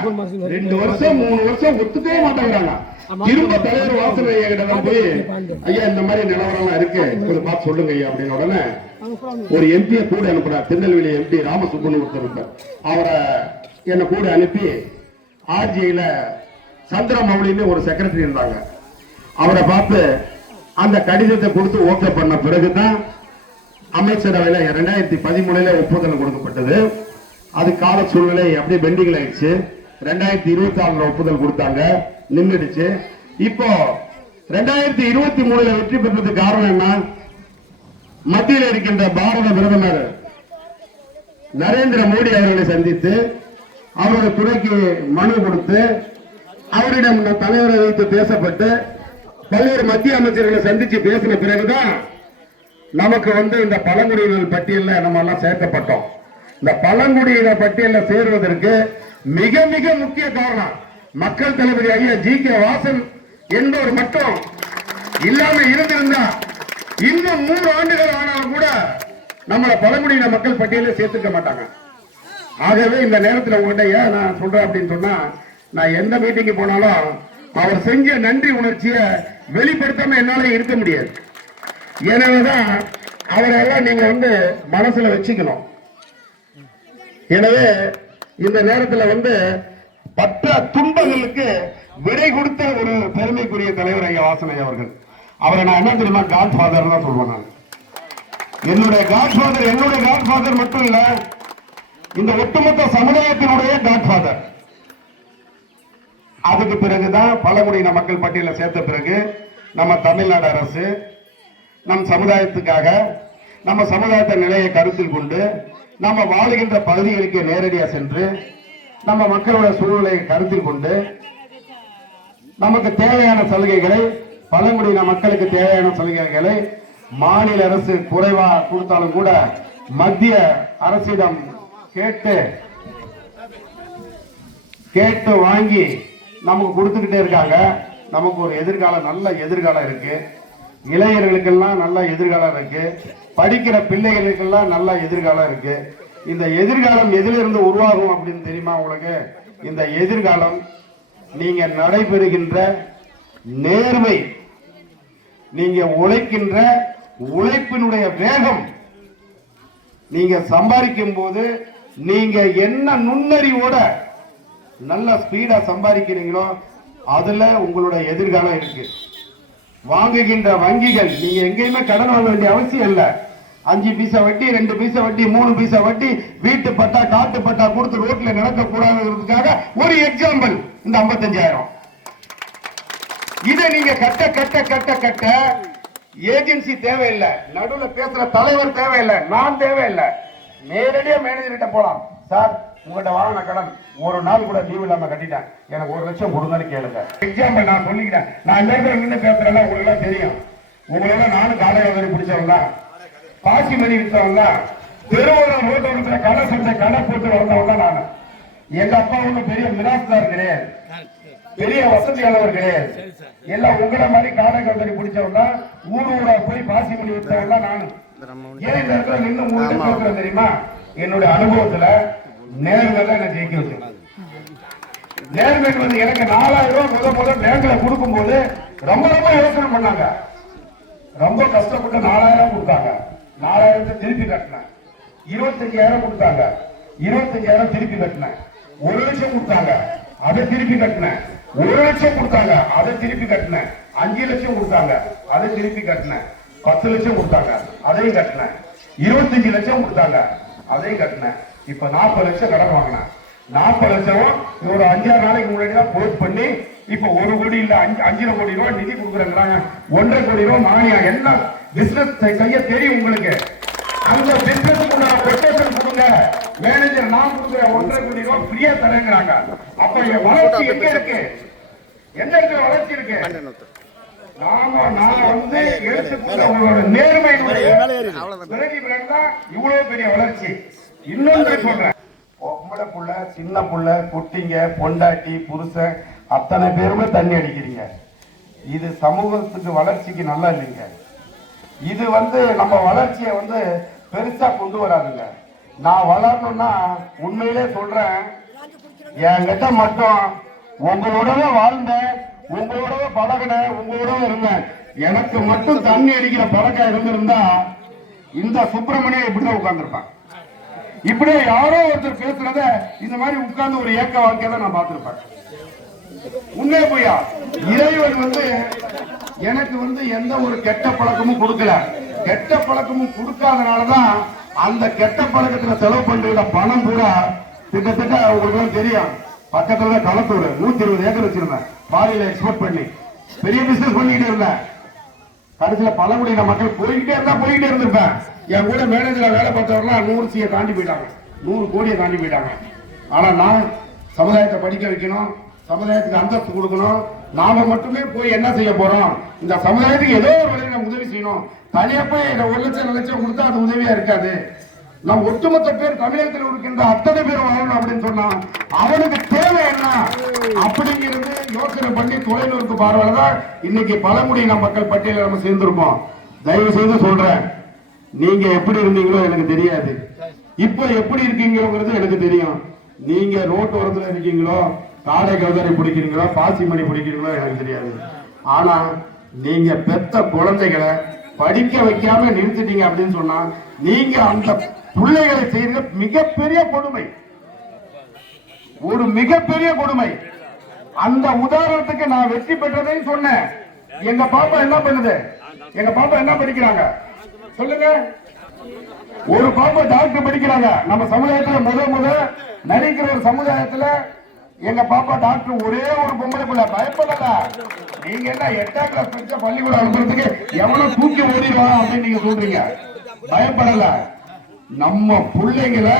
2 வருஷம் 3 வருஷம் ஒத்துக்கவே மாட்டேங்கிறாங்க. திரும்ப தலைவர் வாசன் ஐயா கிட்ட தான் போய், ஐயா இந்த மாதிரி நிலவரம் இருக்கு, கொஞ்சம் பார்த்து சொல்லுங்க ஐயா அப்படின்னு. உடனே ஒரு எம்பியை கூட அனுப்புறார். திருநெல்வேலி எம்பி ராமசுப்பன் ஒருத்தர் இருப்பார். அவரை என்ன கூட அனுப்பி ஆர்ஜிஐல சந்திரமௌலின்னு ஒரு செக்ரட்டரி இருந்தாங்க. அவரை பார்த்து அந்த கடிதத்தை கொடுத்து ஓகே பண்ண பிறகுதான் அமைச்சரவையில 2013 ஒப்புதல் கொடுக்கப்பட்டது. அது கால சூழ்நிலை அப்படியே பெண்டிங் ஆயிடுச்சு. 2026 ஒப்புதல் கொடுத்தாங்க, நின்றுடுச்சு. இப்போ 2023 வெற்றி பெற்றதுக்கு காரணம் என்ன? மத்தியில் இருக்கின்ற பாரத பிரதமர் நரேந்திர மோடி அவர்களை சந்தித்து அவருடைய துறைக்கு மனு கொடுத்து அவரிடம் தலைவரை வைத்து பேசப்பட்டு பல்வேறு மத்திய அமைச்சர்களை சந்திச்சு பேசின பிறகுதான் நமக்கு இந்த பழங்குடியினர் பட்டியலில் நம்ம எல்லாம் சேர்க்கப்பட்டோம். இந்த பழங்குடியினர் பட்டியலில் சேருவதற்கு மிக மிக முக்கிய காரணம் மக்கள் தளபதி ஐயா ஜி.கே. வாசன் என்பவர் மட்டும் இல்லாம இருந்திருந்தா இன்னும் 3 ஆண்டுகள் ஆனாலும் கூட நம்மளை பழங்குடியின மக்கள் பட்டியலில் சேர்த்துக்க மாட்டாங்க. ஆகவே இந்த நேரத்தில் உங்கள்கிட்ட ஏன் நான் சொல்றேன் அப்படின்னு சொன்னா, நான் எந்த மீட்டிங்கு போனாலும் அவர் செஞ்ச நன்றி உணர்ச்சியை வெளிப்படுத்தாம என்னால இருக்க முடியாது. எனவேதான் அவரெல்லாம் நீங்க மனசுல வச்சுக்கணும். எனவே இந்த நேரத்தில் பற்ற துன்பங்களுக்கு விடை கொடுத்த ஒரு பெருமைக்குரிய தலைவர் ஐயா வாசன் ஐயா அவர்கள். அவரை நான் என்ன தெரியுமா, காட் ஃபாதர் தான் சொல்லுவேன். நான் என்னுடைய காட் ஃபாதர் மட்டும் இல்ல, இந்த ஒட்டுமொத்த சமுதாயத்தினுடைய காட் ஃபாதர். அதுக்கு பிறகுதான் பழங்குடியின மக்கள் பட்டியலில் சேர்த்த பிறகு நம்ம தமிழ்நாடு அரசு நம் சமுதாயத்துக்காக நம்ம சமுதாயத்தின் நிலையை கருத்தில் கொண்டு நம்ம வாழுகின்ற பகுதிகளுக்கு நேரடியாக சென்று நம்ம மக்களோட சூழ்நிலையை கருத்தில் கொண்டு நமக்கு தேவையான சலுகைகளை, பழங்குடியின மக்களுக்கு தேவையான சலுகைகளை மாநில அரசு குறைவா கொடுத்தாலும் கூட மத்திய அரசிடம் கேட்டு வாங்கி நமக்கு கொடுத்துக்கிட்டே இருக்காங்க. நமக்கு ஒரு எதிர்காலம், நல்ல எதிர்காலம் இருக்கு. இளைஞர்களுக்கெல்லாம் நல்ல எதிர்காலம் இருக்கு. படிக்கிற பிள்ளைகளுக்கெல்லாம் நல்ல எதிர்காலம் இருக்கு. இந்த எதிர்காலம் எதிலிருந்து உருவாகும் அப்படின்னு தெரியுமா உங்களுக்கு? இந்த எதிர்காலம் நீங்க நடைபெறுகின்ற நேர்மை, நீங்க உழைக்கின்ற உழைப்பினுடைய வேகம், நீங்க சம்பாதிக்கும் போது நீங்க என்ன நுண்ணறிவோட நல்ல ஸ்பீடா சம்பாதிக்கிறீங்களோ அதுல உங்களுடைய எதிர்காலம் இருக்கு. வாங்குகின்ற வங்கிகள், நீங்க எங்கேயுமே கடன் வாங்க வேண்டிய அவசியம் இல்லை. 5 பைசா வட்டி, 2 பைசா வட்டி, 3 பைசா வட்டி, வீட்டு பட்டா காட்டு பட்டா கொடுத்து ரோட்ல நடக்க கூடாதுங்கிறதுக்காக ஒரு எக்ஸாம்பிள் இந்த 55,000. இதை நீங்க கட்ட கட்ட கட்ட கட்ட ஏஜென்சி தேவையில்லை, நடுவுல பேசுற தலைவர் தேவையில்லை, நான் தேவையில்லை. நேரடியா மேனேஜர்கிட்ட போலாம். சார், உங்கள்கிட்ட வாங்கின கடன் ஒரு நாள் கூட லீவ் இல்லாம கட்டிட்டேன், எனக்கு 1 லட்சம் கொடுங்கன்னு கேளுங்க. எக்ஸாம்பிள் நான் சொல்லிக்கிறேன். நான் நின்று பேசுறேன், உங்களுக்கு எல்லாம் தெரியும். உங்களோட நானும் காலையில் பிடிச்சவங்க, பாசி மணி விற்றவங்க, தெருவோரம் ரோட்டை இருக்கிற கடை சொந்த கடை போட்டு வளர்ந்தவங்க நான். எங்க அப்பா ஒன்றும் பெரிய மிராஸ்தார் கிடையாது, பெரிய வசதியானவர் கிடையாது. எல்லாம் உங்களை மாதிரி காலை கம்பெனி பிடிச்சவங்க, ஊரா போய் பாசி மணி விற்றவங்க நான். ஏன் இந்த இடத்துல நின்று உங்களுக்கு பேசுறேன் தெரியுமா? என்னுடைய அனுபவத்துல நேர்மையில என்ன ஜெயிக்க வச்சு. நேர்மை வந்து எனக்கு 4,000 ரூபாய் பேங்க்ல கொடுக்கும் போது ரொம்ப ரொம்ப யோசனை பண்ணாங்க. ரொம்ப கஷ்டப்பட்டு 4,000 கொடுத்தாங்க. 4,000 திருப்பி கட்டினேன். 25,000 கொடுத்தாங்க. 25,000 திருப்பி கட்டினேன். 1 லட்சம் கொடுத்தாங்க, அதை திருப்பி கட்டினேன். 1 லட்சம் கொடுத்தாங்க, அதை திருப்பி கட்டினேன். 5 லட்சம் கொடுத்தாங்க, அதை திருப்பி கட்டினேன். 10 லட்சம் கொடுத்தாங்க, அதையும் கட்டினேன். 25 லட்சம் கொடுத்தாங்க, அதையும் கட்டினேன். இப்ப 40 லட்சம் கடன் வாங்கினேன். 40 லட்சம் ஒரு 5-6 நாளைக்கு முன்னாடி தான் போஸ்ட் பண்ணி இப்ப 1 கோடி இல்ல 5 கோடி ரூபாய் நிதி கொடுக்குறாங்க. 1.5 கோடி ரூபாய் மானியம். என்ன பிசினஸ் செய்ய தெரியும் உங்களுக்கு? அந்த பிசினஸ் கொட்டேஷன் கொடுங்க. மேனேஜர் நான் கொடுக்குற 1.5 கோடி ரூபாய் ஃப்ரீயா தரேங்கிறாங்க. அப்ப வளர்ச்சி எங்க இருக்கு? எங்க இருக்கு வளர்ச்சி இருக்கு? நான் வந்து எடுத்துக்கொண்ட உங்களோட நேர்மை இவ்வளவு பெரிய வளர்ச்சி. இன்னொன்று சொல்றேன், பொம்பளை புள்ள, சின்ன புள்ள, குட்டிங்க, பொண்டாட்டி, புருஷன் அத்தனை பேருமே தண்ணி அடிக்கிறீங்க. இது சமூகத்துக்கு வளர்ச்சிக்கு நல்லா இல்லைங்க. இது வந்து நம்ம வளர்ச்சியை வந்து பெருசா கொண்டு வராதுங்க. நான் வளரணும்னா உண்மையிலே சொல்றேன், என்கிட்ட மட்டும் உங்களோடவே வாழ்ந்தேன், உங்களோடவே பழகினேன், உங்களோடவே இருந்தேன். எனக்கு மட்டும் தண்ணி அடிக்கிற பழக்கம் இருந்திருந்தா இந்த சுப்பிரமணியம் இப்படிதான் உட்கார்ந்துருப்பான். இப்படியே யாரோ ஒருத்தர் பேசுறத இந்த மாதிரி உட்கார்ந்து ஒரு ஏக்க வாழ்க்கையை தான் நான் பார்த்திருப்பேன். உண்மையே போயா, இறைவன் வந்து எனக்கு வந்து எந்த ஒரு கெட்ட பழக்கமும் கொடுக்கல. கெட்ட பழக்கமும் கொடுக்காதனாலதான் அந்த கெட்ட பழக்கத்துல செலவு பண்ற பணம் பூரா கிட்டத்தட்ட உங்களுக்கு தெரியும். பக்கத்துல களத்தூர் 120 ஏக்கர் வச்சிருந்தேன், பாரியில எக்ஸ்போர்ட் பண்ணி பெரிய பிசினஸ் பண்ணிக்கிட்டே இருந்தேன். கடைசியில பழங்குடியின மக்கள் போய்கிட்டே இருந்திருப்பேன். என் கூட மேனேஜரா வேலை பார்த்தவர்களா 100 CA தாண்டி போயிட்டாங்க, 100 கோடியை தாண்டி போயிட்டாங்க. ஆனா நான் சமுதாயத்தை படிக்க வைக்கணும், சமுதாயத்துக்கு அந்தஸ்து கொடுக்கணும். நாம மட்டுமே போய் என்ன செய்ய போறோம்? இந்த சமுதாயத்துக்கு ஏதோ ஒரு வழியில் நம்ம உதவி செய்யணும். தனியா போய் 1 லட்சம் 2 லட்சம் கொடுத்தா அது உதவியா இருக்காது. நம் ஒட்டுமொத்த பேர் தமிழகத்தில் இருக்கின்ற அத்தனை பேர் வாழணும் அப்படின்னு சொன்னா அவனுக்கு தேவை என்ன அப்படிங்கிறது யோசனை பண்ணி தொலைநோக்கு பார்வையில தான் இன்னைக்கு பழங்குடியின மக்கள் பட்டியலில் நம்ம சேர்ந்திருப்போம். தயவு செய்து சொல்றேன், நீங்க எப்படி இருந்தீங்களோ எனக்கு தெரியாது, இப்ப எப்படி இருக்கீங்கிறது எனக்கு தெரியும். நீங்க ரோட்டு ஓரத்துல இருக்கீங்களோ, காடை கௌதாரி பிடிக்கிறீங்களோ, பாசிமணி பிடிக்கிறீங்களோ எனக்கு தெரியாது. ஆனா நீங்க பெத்த குழந்தைகளை படிக்க வைக்காம நிறுத்திட்டீங்க அப்படின்னு சொன்னா நீங்க அந்த பிள்ளைகளை செய்யற மிகப்பெரிய கொடுமை, ஒரு மிகப்பெரிய கொடுமை. அந்த உதாரணத்துக்கு நான் வெற்றி பெற்றதையும் சொன்னேன். எங்க பாப்பா என்ன பண்ணுது? எங்க பாப்பா என்ன படிக்கிறாங்க சொல்லுங்க? ஒரு பாப்பா டாக்டர் படிக்கிறாங்க. நம்ம சமுதாயத்துல முத நடிக்கிற ஒரு சமுதாயத்துல எங்க பாப்பா டாக்டர், ஒரே ஒரு பொம்பளை பிள்ளை. பயப்படல. நீங்க என்ன 8ஆம் கிளாஸ் படிச்ச பள்ளிக்கூடம் அனுப்புறதுக்கு எவ்வளவு தூக்கி ஓடிடுவாங்க அப்படின்னு நீங்க சொல்றீங்க. பயப்படல. நம்ம பிள்ளைங்களை,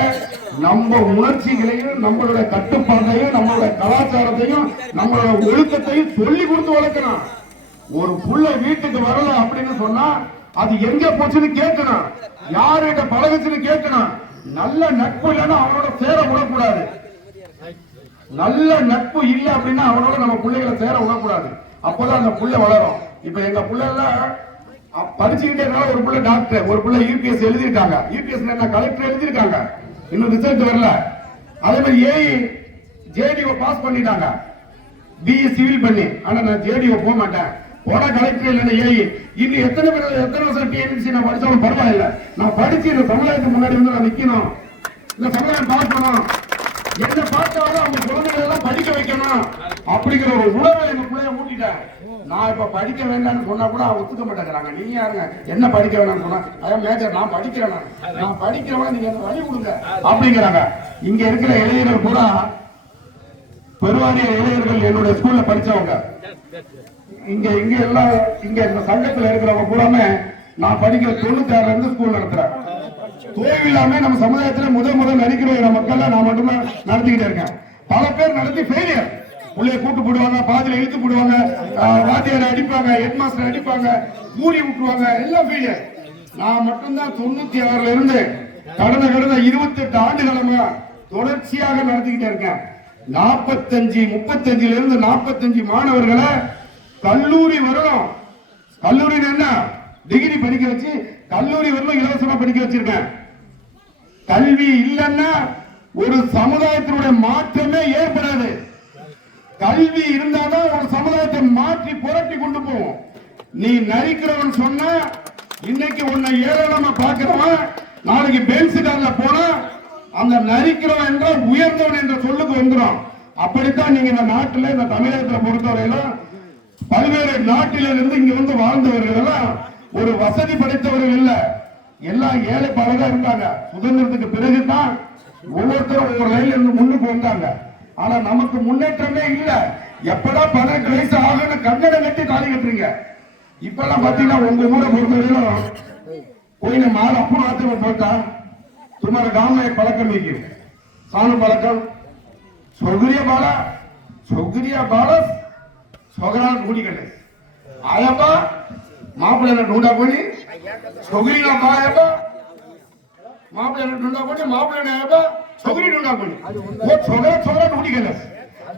நம்ம உணர்ச்சிகளையும், நம்மளோட கட்டுப்பாட்டையும், நம்மளோட கலாச்சாரத்தையும், நம்மளோட ஒழுக்கத்தையும் சொல்லி கொடுத்து வளர்க்கணும். ஒரு புள்ள வீட்டுக்கு வரல அப்படின்னு சொன்னா அது எங்க போச்சுன்னு கேட்கணும், யார்கிட்ட பழகுச்சுன்னு கேட்கணும். நல்ல நட்பு இல்லைன்னா அவனோட சேர விடக்கூடாது. நல்ல நட்பு இல்ல அப்படின்னா அவனோட நம்ம பிள்ளைகளை சேர விடக்கூடாது. அப்போதான் அந்த புள்ள வளரும். இப்ப எங்க பிள்ளை எல்லாம் படிச்சுக்கிட்டே இருந்தாலும் ஒரு பிள்ளை டாக்டர், ஒரு பிள்ளை யூபிஎஸ் எழுதிருக்காங்க. யூபிஎஸ் கலெக்டர் எழுதிருக்காங்க, இன்னும் ரிசல்ட் வரல. அதே மாதிரி ஏஐ ஜேடிஓ பாஸ் பண்ணிட்டாங்க, பிஇ சிவில் பண்ணி. ஆனா நான் ஜேடிஓ போக மாட்டேன், போனா கலெக்டர் இல்லைன்னா ஏஐ. இன்னும் எத்தனை வருஷம் டிஎன்பிசி நான் படிச்சாலும் பரவாயில்ல, நான் படிச்சு இந்த சமுதாயத்துக்கு முன்னாடி வந்து நான் நிக்கணும், இந்த சமுதாயம் பார்க்கணும், என்ன பார்த்தாலும் அவங்க குழந்தைகள் எல்லாம் படிக்க வைக்கணும் அப்படிங்கிற ஒரு உணர்வை எங்க பிள்ளைய ஊட்டிட்டேன். நான் இப்ப படிக்க வேண்டாம்னு சொன்னா கூட அவங்க ஒத்துக்க மாட்டேங்கிறாங்க. நீங்க யாருங்க என்ன படிக்க வேண்டாம்னு சொன்னா, அதான் மேஜர் நான் படிக்கிறேன், நான் படிக்கிறவங்க நீங்க வழி கொடுங்க அப்படிங்கிறாங்க. இங்க இருக்கிற இளைஞர்கள் கூட பெருவாரிய இளைஞர்கள் என்னுடைய ஸ்கூல்ல படிச்சவங்க. இங்க இங்க எல்லாம் இங்க இந்த சங்கத்துல இருக்கிறவங்க கூடமே நான் படிக்கிற 96 இருந்து ஸ்கூல் நடத்துறேன். தோல்வியில்லாம நம்ம சமுதாயத்துல முதல் நடிக்கிற மக்கள் நான் மட்டும்தான் நடத்திக்கிட்டே இருக்கேன். பல பேர் நடத்தி ஃபெயிலியர், உள்ளே கூட்டு போடுவாங்க, பாதியில இழுத்து போடுவாங்க, வாத்தியாரை அடிப்பாங்க, ஹெட் மாஸ்டர் அடிப்பாங்க, மூடி விட்டுருவாங்க, எல்லாம் ஃபெயிலியர். நான் மட்டும்தான் 96 இருந்து கடந்த 28 ஆண்டுகளமா தொடர்ச்சியாக நடத்திக்கிட்டே இருக்கேன். 35 இருந்து 45 மாணவர்களை கல்லூரி வரணும், கல்லூரி என்ன டிகிரி படிக்க வச்சு கல்லூரி வரணும் இலவசமா படிக்க வச்சிருக்கேன். கல்வி இல்லைன்னா ஒரு சமுதாயத்தினுடைய மாற்றமே ஏற்படாது. கல்வி இருந்தாதான் ஒரு சமுதாயத்தை மாற்றி புரட்டி கொண்டு போவோம். நீ நரிக்கிறவன் சொன்னா இன்னைக்கு உன்னை ஏராளமா பார்க்கிறவன் நாளைக்கு பென்ஸ் கார்ல போனா அந்த நரிக்கிறவன் என்ற உயர்ந்தவன் என்ற சொல்லுக்கு வந்துடும். அப்படித்தான் நீங்க இந்த நாட்டில் இந்த தமிழகத்தை பொறுத்தவரையிலும் பல்வேறு நாட்டிலிருந்து இங்க வந்து வாழ்ந்தவர்கள் எல்லாம் ஒரு வசதி படைத்தவர்கள் இல்ல, எல்லாம் ஏழை பாலதான் இருந்தாங்க. சுதந்திரத்துக்கு பிறகுதான் ஒவ்வொருத்தரும் ஒவ்வொரு ரயில் இருந்து முன்னுக்கு வந்தாங்க. ஆனா நமக்கு முன்னேற்றமே இல்ல. எப்படா 18 வயசு ஆகுன்னு கங்கணம் கட்டி தாலி கட்டுறீங்க. இப்பெல்லாம் பாத்தீங்கன்னா உங்க ஊரை பொறுத்தவரையிலும் कोई माल अपन हाथ में बोलता तुम्हारे गांव में एक पलकम है क्यों सानू पलकम छोगरिया बाला छोगरा ढूंढी करने आया बा मापले ने ढूंढा कोनी छोगरी ना बा आया बा मापले ने ढूंढा कोनी मापले ने आया बा छोगरी ढूंढा कोनी वो छोगरा ढूंढी करने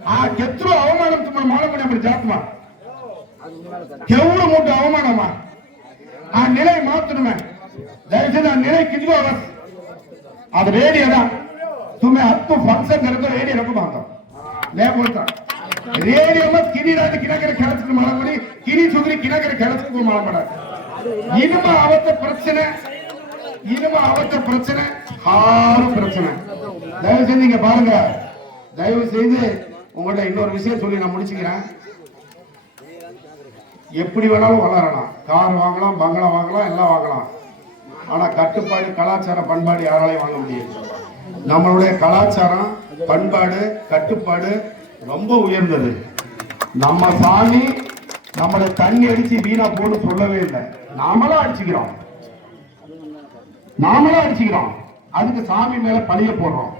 आ केत्रो अवमानम तुम्हारे मालूम नहीं अपने जात में केवल मोटा अवमानम आ निले मात्र में दयచేసి निले कितको बस अब रेडी है ना तुम्हें अब तो फंक्शन करे तो रेडी रखो बात ले बोलता रेडी मत किनी रात किना करे खेलच को मारा पड़ी किनी छोकरी किना करे खेलच को मारा पड़ा इनमा आवत பிரச்சனை हार பிரச்சனை தயவு செஞ்சு நீங்க பாருங்க தயவு செய்து உங்கள்ட்ட இன்னொரு விஷயம் சொல்லி நான் முடிச்சுக்கிறேன் எப்படி வேணாலும் வளரலாம் கார் வாங்கலாம் பங்களா வாங்கலாம் எல்லாம் வாங்கலாம் ஆனா கட்டுப்பாடு கலாச்சார பண்பாடு யாராலையும் வாங்க முடியாது நம்மளுடைய கலாச்சாரம் பண்பாடு கட்டுப்பாடு ரொம்ப உயர்ந்தது நம்ம சாமி நம்மளை தண்ணி அடிச்சு வீணா போன்னு சொல்லவே இல்லை நாமளா அடிச்சுக்கிறோம் அதுக்கு சாமி மேல பழிய போடுறோம்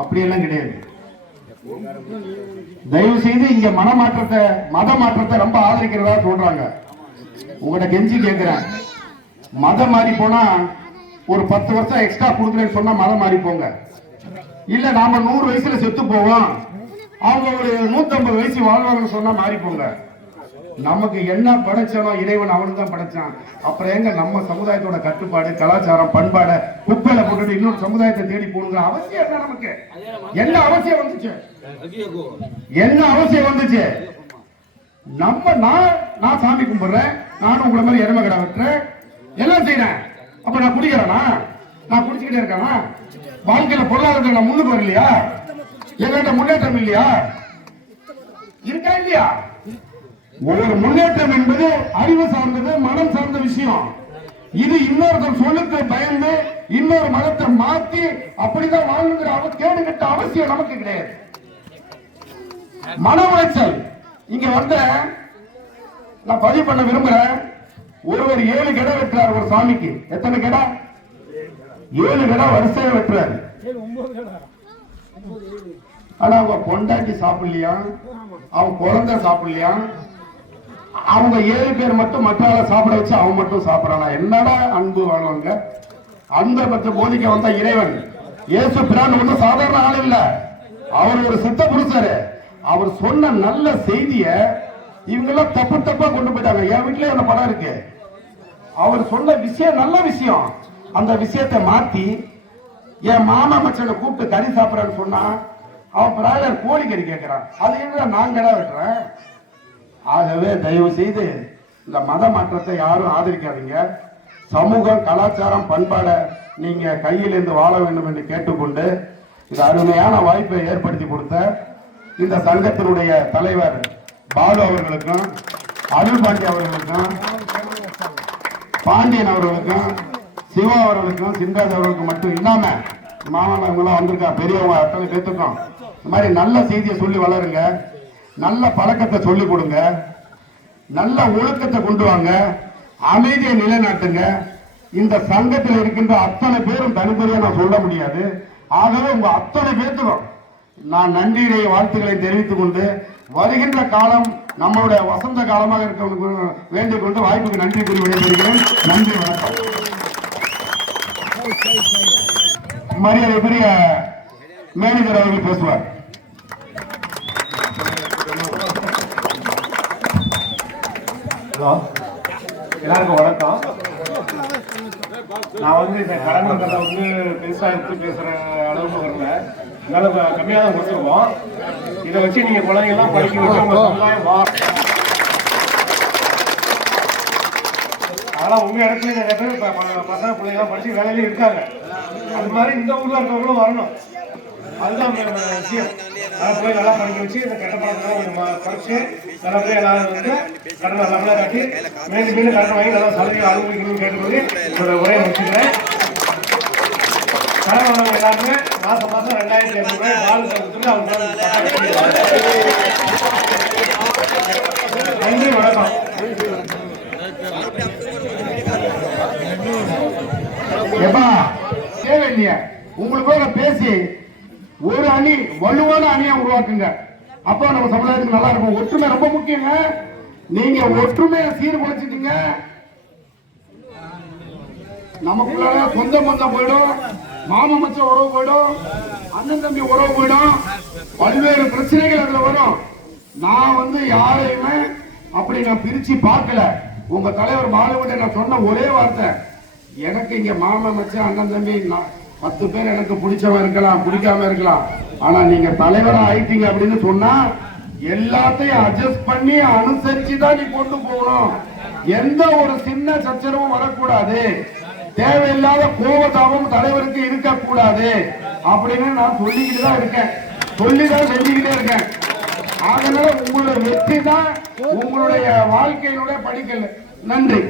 அப்படியெல்லாம் கிடையாது தயவு செய்து இங்க மத மாற்றத்தை ரொம்ப ஆதரிக்கிறதா சொல்றாங்க உங்கள்ட்ட கெஞ்சி கேட்கிறேன் மதம் மாறி போனா ஒரு 10 வருஷம் எக்ஸ்ட்ரா கொடுக்குறேன்னு சொன்னா மதம் மாறி போங்க இல்ல நாம 100 வயசுல செத்து போவோம் அவங்க ஒரு 150 வயசு வாழ்வாங்கன்னு சொன்னா மாறி போங்க நமக்கு என்ன படைச்சானோ இறைவன் அவனு தான் படைச்சான் அப்புறம் எங்க நம்ம சமுதாயத்தோட கட்டுப்பாடு கலாச்சாரம் பண்பாட குப்பையில போட்டுட்டு இன்னொரு சமுதாயத்தை தேடி போகணுங்கிற அவசியம் என்ன நமக்கு என்ன அவசியம் வந்துச்சு நம்ம நான் சாமி கும்பிடுறேன் நானும் உங்களை மாதிரி எருமை கடை வெட்டுறேன் எல்லாம் செய்யறேன் அப்ப நான் குடிக்கிறேனா நான் குடிச்சுக்கிட்டே இருக்கானா வாழ்க்கையில பொருளாதாரத்தில் நான் முன்னுக்கு வரலையா எங்கிட்ட முன்னேற்றம் இல்லையா இருக்கா இல்லையா ஒரு முன்னேற்றம் என்பது அறிவு சார்ந்தது மனம் சார்ந்த விஷயம் இது இன்னொருத்தர் சொல்லுக்கு பயந்து இன்னொரு மதத்தை மாத்தி அப்படிதான் வாழ்ந்துங்கிற கேடு கட்ட அவசியம் நமக்கு கிடையாது மன உளைச்சல் இங்க வந்த நான் பதிவு பண்ண விரும்புறேன் ஒருவர் 7 கடை வெட்டுறார் ஒரு சாமிக்கு எத்தனை கடை 7 கடை வரிசையா வெட்டுறாரு ஆனா அவங்க பொண்டாட்டி சாப்பிடலையா அவங்க குழந்தை சாப்பிடலையா அவங்க 7 பேர் மட்டும் மற்ற சாப்பிட வச்சு அவன் மட்டும் சாப்பிடறானா என்னடா அன்பு வாழ்வாங்க அந்த பற்றி போதிக்க வந்த இறைவன் இயேசு பிரான் வந்து சாதாரண ஆள் இல்ல அவர் ஒரு சித்த புருஷரு. அவர் சொன்ன நல்ல செய்திய இவங்க எல்லாம் தப்பு தப்பா கொண்டு போயிட்டாங்க. என் வீட்லயே அந்த படம் இருக்கு. அவர் சொன்ன விஷயம் நல்ல விஷயம். அந்த விஷயத்தை மாத்தி என் மாமா மச்சனை கூப்பிட்டு கறி சாப்பிடறேன்னு சொன்னா அவன் பிராயர் கோழி கறி கேட்கிறான். அது என்ன நான் கடை வெட்டுறேன். ஆகவே தயவு செய்து இந்த மத மாற்றத்தை யாரும் ஆதரிக்காதீங்க. சமூகம், கலாச்சாரம், பண்பாடை நீங்க கையிலிருந்து வாழ வேண்டும் என்று கேட்டுக்கொண்டு இந்த அருமையான வாய்ப்பை ஏற்படுத்தி கொடுத்த இந்த சங்கத்தினுடைய தலைவர் பாலு அவர்களுக்கும், அருள் பாண்டி அவர்களுக்கும், பாண்டியன் அவர்களுக்கும், சிவா அவர்களுக்கும், சின்ராஜ் அவர்களுக்கும் மட்டும் இல்லாம மாணவர்கள்லாம் வந்திருக்கா பெரியவங்க அத்தனை பேத்துக்கும் இந்த மாதிரி நல்ல செய்தியை சொல்லி வளருங்க. நல்ல பழக்கத்தை சொல்லிக் கொடுங்க. நல்ல ஒழுக்கத்தை கொண்டு வாங்க. அமைதியை நிலைநாட்டுங்க. இந்த சங்கத்தில் இருக்கின்ற அத்தனை பேரும் தனித்தனியா நான் சொல்ல முடியாது. ஆகவே உங்க அத்தனை பேத்துக்கும் நான் நன்றியுடைய வாழ்த்துக்களை தெரிவித்துக் கொண்டு வருகின்ற காலம் நம்மளுடைய வசந்த காலமாக இருக்க வேண்டிக் கொண்டு வாய்ப்புக்கு நன்றி கூறி விடைபெறுகிறேன். நன்றி, வணக்கம். மரியாதைக்குரிய மேனேஜர் அவர்கள் பேசுவார். ஹலோ, எல்லாருக்கும் வணக்கம். நான் இந்த கடன்கிறத பெருசாக எடுத்து பேசுகிற அளவுக்கு வரல. அதனால கம்மியாக தான் கொடுத்துருவோம். இதை வச்சு நீங்கள் குழந்தைங்கள்லாம் படிக்க வச்சு உங்கள் சமுதாயம் அதெல்லாம் உங்கள் இடத்துல நிறைய பேர் பசங்க பிள்ளைங்களாம் படித்து வேலையிலே இருக்காங்க. அது மாதிரி இந்த ஊரில் இருக்கவங்களும் வரணும். அதுதான் விஷயம். போய் நல்லா படிக்க வச்சு இந்த கெட்ட பழக்கம் படிச்சு நல்லபடியாக எல்லாரும் கடன் நல்லபடியாக கட்டி மீண்டும் மீண்டும் கடன் வாங்கி நல்லா சலுகை அனுபவிக்கணும்னு கேட்டுக்கொண்டு என்னோட உரையை முடிச்சுக்கிறேன். கடன் வாங்க எல்லாருமே மாதம் 2500 ரூபாய் பால் கொடுத்துட்டு அவங்க நன்றி, வணக்கம். தேவையில்லையா உங்களுக்கு பேசி ஒரு அணி வலுவான அணியை உருவாக்குங்க. அப்போ நம்ம சமுதாயத்துக்கு நல்லா இருக்கும். ஒற்றுமை ரொம்ப முக்கியங்க. நீங்க ஒற்றுமையை சீர்குலைச்சிட்டீங்க, நமக்குள்ள சொந்த பந்தம் போயிடும், மாமா மச்ச உறவு போயிடும், அண்ணன் தம்பி உறவு போயிடும், பல்வேறு பிரச்சனைகள் அதுல வரும். நான் யாரையுமே அப்படி நான் பிரிச்சு பார்க்கல. உங்க தலைவர் பாலுவிட்ட நான் சொன்ன ஒரே வார்த்தை, எனக்கு இங்க மாமா மச்ச அண்ணன் தம்பி 10 பேர் எனக்கு பிடிச்சவன் இருக்கலாம், பிடிக்காம இருக்கலாம். ஆனா நீங்க தலைவரா ஆயிட்டீங்க அப்படின்னு சொன்னா எல்லாத்தையும் அட்ஜஸ்ட் பண்ணி அனுசரிச்சு தான் நீ கொண்டு போகணும். எந்த ஒரு சின்ன சச்சரவும் வரக்கூடாது. தேவையில்லாத கோபதாபம் தலைவருக்கு இருக்கக்கூடாது அப்படின்னு நான் சொல்லிக்கிட்டு தான் இருக்கேன், சொல்லிதான் செஞ்சுக்கிட்டே இருக்கேன். அதனால உங்களுடைய வெற்றி தான் உங்களுடைய வாழ்க்கையினுடைய படிக்கல். நன்றி.